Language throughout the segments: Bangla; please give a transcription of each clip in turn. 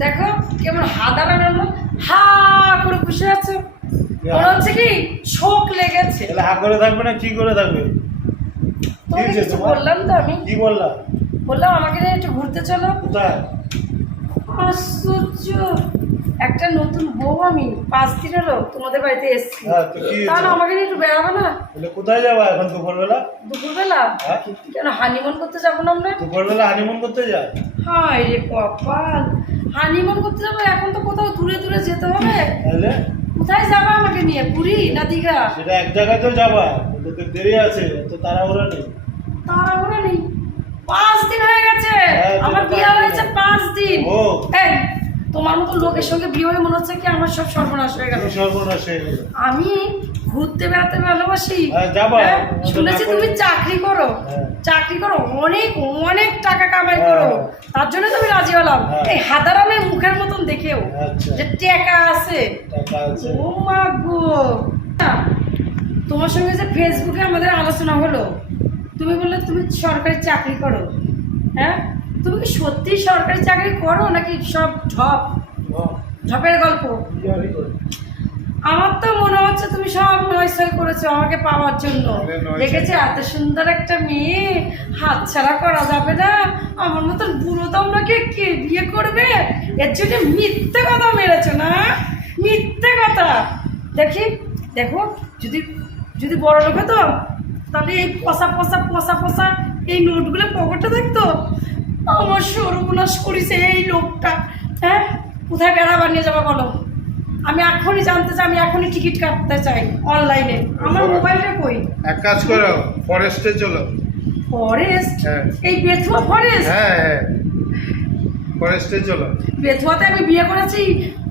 দেখো কেমন হাদারা রান্না। হা করে বসে আছে। মনে হচ্ছে কি শোক লেগেছে। তাহলে হা করে থাকবে না কি করে থাকবে? কিছু বললাম তো আমি? কি বললাম বললাম আমাকে নিয়ে একটু ঘুরতে চলো। কোথায়? আশ্চর্য। একটা নতুন বউ আমি পাঁচ দিন হলো তোমাদের বাড়িতে এসেছি। হ্যাঁ তো তাহলে আমাকে নিয়ে একটু বেড়াবো না? কোথায় যাব এখন দুপুরবেলা? দুপুরবেলা? হ্যাঁ? কেন হানিমুন করতে যাব না আমরা? দুপুরবেলা হানিমুন করতে যায় হায় রে কপাল। হানিমুন করতে যাব এখন তো কোথাও দূরে দূরে যেতে হবে। কোথায় যাবা আমাকে নিয়ে? পুরী না দীঘা? সেটা এক জায়গায় তো যাবা দেরি আছে তো তাড়াহুড়ো নেই। তাড়াহুড়ো নেই। পাঁচ দিন হয়ে গেছে। হ্যাঁ, আমার বিয়ে হয়েছে পাঁচ দিন। তোমার মতো লোকের সঙ্গে বিয়ে হয়ে মনে হচ্ছে কি আমার সব সর্বনাশ হয়ে গেল? সর্বনাশ হয়ে গেলো। আমি ঘুরতে বেড়াতে ভালোবাসি। হ্যাঁ। হ্যাঁ, শুনেছি তুমি চাকরি করো। হ্যাঁ। চাকরি করো অনেক অনেক টাকা কামাই। করো। তার জন্য তুমি রাজি হলাম। এই হাদারামের মুখের মতন দেখেও আচ্ছা। যে টাকা আছে। টাকা আছে। ও মা গো। তোমার সঙ্গে যে ফেসবুকে আমাদের আলোচনা হলো তুমি বললে তুমি সরকারি চাকরি করো। হ্যাঁ? তুমি কি সত্যি সরকারি চাকরি করো নাকি সব ঢপ? ঢপের গল্প? আমার তো মনে হচ্ছে তুমি সব নয়সল করেছ আমাকে পাওয়ার জন্য। দেখেছ এত সুন্দর একটা মেয়ে। হাত ছাড়া করা যাবে না। আমার মতন বুড়ো তোমরাকে কে বিয়ে করবে? এর জন্য মিথ্যে কথা মেরেছো না? মিথ্যে কথা। দেখি দেখো যদি যদি বড় লোক হতো তাহলে এই পশা পশা পশা পশা এই নোটগুলো পকেটে দেখতো আমার সর্বনাশ করিছে এই লোকটা। হ্যাঁ? কোথায় বেড়াবার নিয়ে যাব বলো? আমি এখনই জানতে চাই আমি এখনই টিকিট কাটতে চাই অনলাইনে। আমার মোবাইলটা কই? এক কাজ করো ফরেস্টে চলো। ফরেস্ট? হ্যাঁ। এই বেথুয়া ফরেস্ট? হ্যাঁ হ্যাঁ। ফরেস্টে চলো। বেথুয়াতে আমি বিয়ে করেছি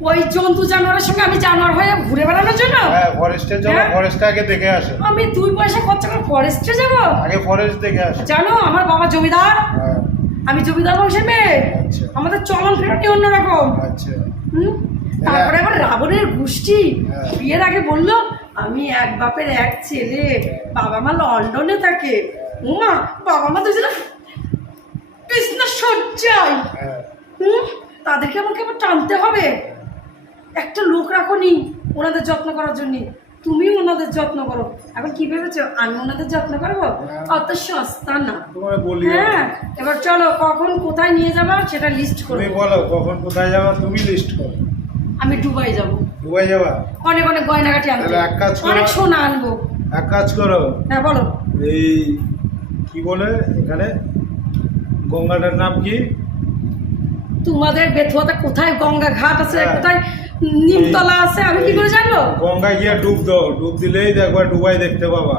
ওই জন্তু জানোয়ারের সঙ্গে আমি জানোয়ার হয়ে ঘুরে বেড়ানোর জন্য? হ্যাঁ ফরেস্টে চলো হ্যাঁ। ফরেস্টটা আগে দেখে আসো। আমি দুই পয়সা খরচা করে ফরেস্টে যাব? আগে ফরেস্ট দেখে আসো। জানো আমার বাবা জমিদার। হ্যাঁ। আমি জমিদার বংশের মেয়ে আচ্ছা। আমাদের চলন ফেরতই অন্যরকম। আচ্ছা। হুম? তারপরে আবার রাবণের গোষ্ঠী। হ্যাঁ। বিয়ের আগে বলল আমি এক বাপের এক ছেলে। বাবা মা লন্ডনে থাকে। উমা বাবা মা দুজনে কৃষ্ণ সজ্জায় হ্যাঁ। হুম? তাদেরকে আমাকে আবার টানতে হবে। একটা লোক রাখো নি ওনাদের যত্ন করার জন্য। তুমিও ওনাদের যত্ন করো। এখন কি ভেবেছো? আমি ওনাদের যত্ন করব? হ্যাঁ। অত সস্তা না। হ্যাঁ এবার চলো কখন কোথায় নিয়ে যাবা সেটা লিস্ট তুমি করব বলো কখন কোথায় যাবা তুমি লিস্ট করো। আমি দুবাই যাব। দুবাই যাবা? অনেক অনেক গয়নাগাটি আনব। এক কাজ করো। অনেক সোনা আনব। এক কাজ করো। হ্যাঁ বলো। এই কি বলে এখানে? গঙ্গাটার নাম কি? তোমাদের বেথুয়াতে কোথায় গঙ্গা ঘাট আছে হ্যাঁ। কোথায় নিমতলা আছে? আমি কি করে গঙ্গায় গিয়ে ডুব দাও ডুব দিলেই দেখবা ডুবাই দেখতে পাবা।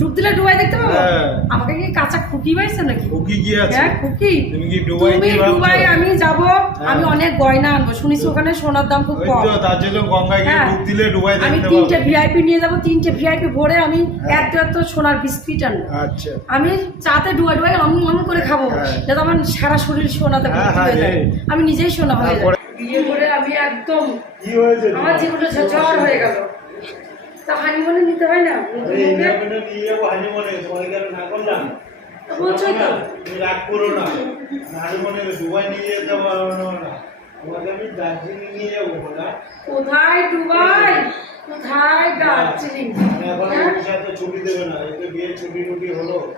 ডুব দিলে ডুবাই দেখতে পাবো? হ্যাঁ। আমাকে কি কাঁচা খুকি নাকি? খুকি কি আছে? হ্যাঁ খুকি। তুমি কি ডুবাই তুমি কি ভাবছ? ডুবাই আমি যাব। হ্যাঁ। আমি অনেক গয়না আনব। শুনিস ওখানে সোনার দাম খুব কম। তো তার জন্য গঙ্গায় গিয়ে হ্যাঁ। ডুব দিলে ডুবাই আমি দেখতে তিনটে পাবে। ভিআইপি নিয়ে যাব তিনটে ভিআইপি ভরে আমি হ্যাঁ। এত এত সোনার বিস্কিট আনব। আচ্ছা। আমি চাতে ডুবাই ডুবাই অম অম করে খাব। হ্যাঁ। যাতে আমার সারা শরীর সোনাতে হ্যাঁ, ভর্তি হ্যাঁ, হয়ে যায়। আমি নিজেই সোনা হয়ে যাই আমি একদম আমার জীবনে ঝড় হয়ে গেল। তা হানিমুনে নিতে হয় না? নিয়ে যাব হানিমুনে তোমাকে কেন না? করলাম বলছোই তো। রাগ করো না। হানিমুনে দুবাই নিয়ে যেতে পারব না কোথায় ডুবাই কোথায় দার্জিলিং? এখন হ্যাঁ? ছুটি দেবে না। এতে বিয়ে ছুটি টুটি হলো।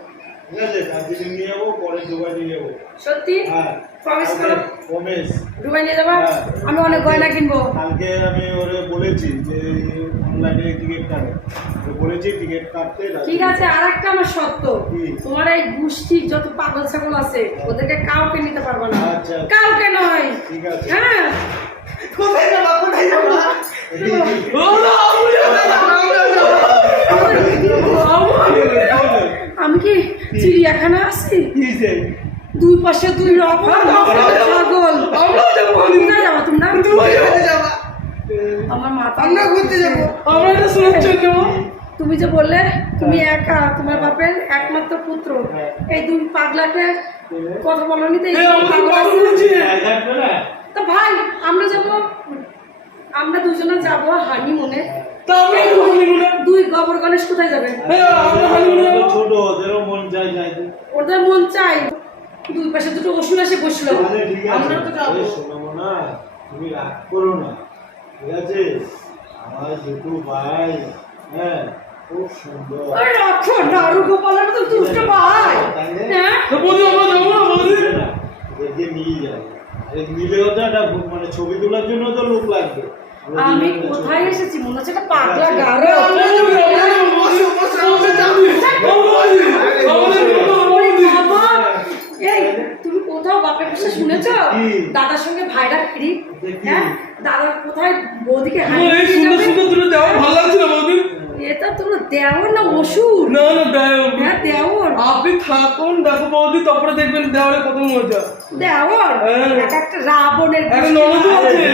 ঠিক আছে দার্জিলিং নিয়ে যাব পরে দুবাই নিয়ে যাব। সত্যি? হ্যাঁ Promise করো। প্রমিস ডুবাই নিয়ে যাবা? হ্যাঁ। আমি অনেক গয়না কিনবো। কালকে আমি ওরে বলেছি যে অনলাইনে টিকিট কাটে। বলেছি টিকিট কাটতে ঠিক আছে আর একটা আমার সত্য। তোমার এই গোষ্ঠীর যত পাগল ছাগল আছে ওদেরকে কাউকে নিতে পারব না। আচ্ছা। কাউকে নয়। ঠিক আছে। হ্যাঁ। কি যে? দুই পাশে দুই রকম ছাগল কোথায় যাব। তোমরা আমার মাথা আমরা ঘুরতে যাব। আমরা এটা শোনার জন্য তুমি যে বললে তুমি একা তোমার বাপের একমাত্র পুত্র। এই দুই পাগলাকে কথা বলনি? তা ভাই আমরা যাব আমরা দুজনে যাব হানিমুনে। দুই গবর গণেশ কোথায় যাবে? ওরা তো ছোট ওদেরও মন চাই যাইতে ওদের মন চাই দুই পাশে দুটো ওষুধ এসে বসল। তাহলে ঠিক আছে। আমরা তো যাব। শোনাবো না তুমি রাগ করো না। ঠিক আছে? আমার দুটো ভাই হ্যাঁ খুব সুন্দর। আরে রাখো নাড়ু গোপালের তো দুটো ভাই। হ্যাঁ? তো বৌদি আমরা যাব না বৌদি? না, নিয়ে যাবে। হতো একটা মানে ছবি তোলার জন্য তো লোক লাগবে। আমি কোথায় এসেছি মনে হচ্ছে একটা! এই তুমি কোথাও বাপের কাছে শুনেছ দাদার সঙ্গে ভাইরা ফিরি হ্যাঁ কোথায় বৌদিকে ভালো বৌদি এটা তোমার দেওর না ওষুধ না না হ্যাঁ দেওর আপনি থাকুন দেখো বৌদি তারপরে দেখবেন দেওয়ালে কত মজা হ্যাঁ। এক একটা রাবণের একটা আছে।